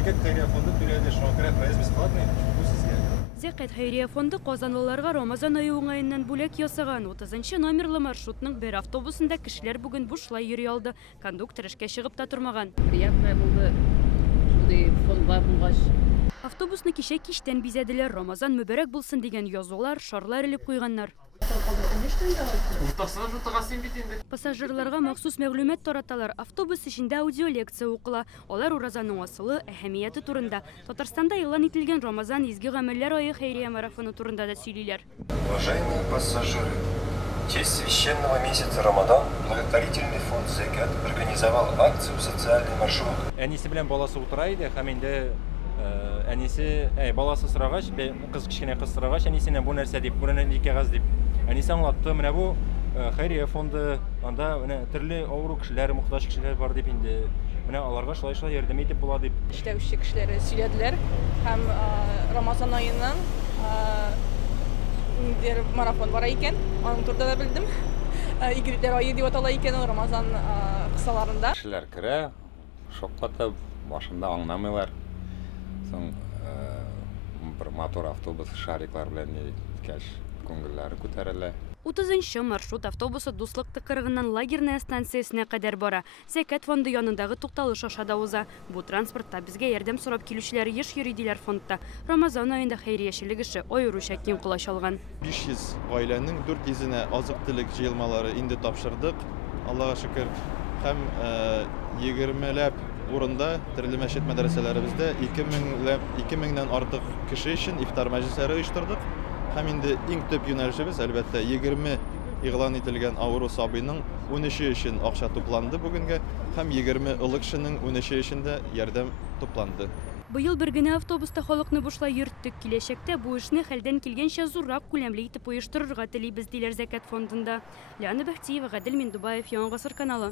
Зекет Хайрия фонды төледі шоңқыра проезд бесплатный, бұл сізге. Зекет Хайрия фонды Qozonlilarga Рамазан айы уңайынан бүлек ясаган 30 номерлы маршрутның бер автобусында кешеләр бүген бушлай йөри алды. Кондуктор эшкә чыгып та тормаган. Приятно булды. Шундый фонд бар булгач. Автобусны кичә кичтән бизәделәр. Рамазан мүбәрәк булсын дигән язулар, шарлар элеп куйганнар. Пассажирларга махсус мәгълүмат тараталар. Автобус эчендә аудиолекция укыла. Алар Уразаның асылы, әһәмияте турында, Татарстанда элан ителгән Рамазан изге гамәлләр айы хәйрия марафоны турында да сөйлиләр. Уважаемые пассажиры, в честь священного месяца Рамадан благотворительный фонд «Зекет» организовал акцию «Социальный маршрут». Әнисе белән баласы утыра иде, һәм инде әнисе баласы сорагач, кыз кичкенә кыз сорагач, әнисенә бу нәрсә дип, бу нәрсә кәгазь дип. Әнисе аңлатты, менә бу хәйрия фонды, анда менә төрле авыру кешеләр, мохтаҗ кешеләр бар дип инде. Менә аларга шулай ярдәм итеп була дип. Эштәүче кешеләр сөйләделәр һәм Рамазан аеннан марафон бара икән, аның турында да белдем. Игелекләр айы дип атала икән Рамазан кысаларында. Кешеләр керә, шакката башында аңламыйлар. Соң бер мотор автобус шариклар белән кәш күңелләре күтәрелә. 30-нчы маршрут автобусы Дуслык тыкрыгыннан лагерная станциясенә кадәр бара. Зекет фонды янындагы тукталыш аша да уза. Бу транспортта безгә ярдәм сорап килүчеләр еш йөри диләр фондта. Рамазан аенда хәйриячелек эше аеруча киң кулач алган. 500 гаиләнең 400-нә азык-төлек җыелмалары инде тапшырдык. Аллага шөкер. Һәм 20ләп урында төрле мәчет мәдрәсәләребездә 2000-нән артык кеше өчен ифтар мәҗлесләре оештырдык. Һәм инде иң төп юнәлешебез әлбәттә 20 игълан ителгән авыру сабыйның 13 өчен акча тупланды бүгенгә һәм 20 ылык кешенең 13 өчен дә ярдәм тупланды. Быел бер генә автобуста халыкны бушлай йөрттек. Киләчәктә бу эшне хәлдән килгәнчә зуррак күләмле итеп оештырырга телибез диләр Зекет фондында. Лиана Бәхтиева, Гадел Миндубаев, Яңа Гасыр каналы.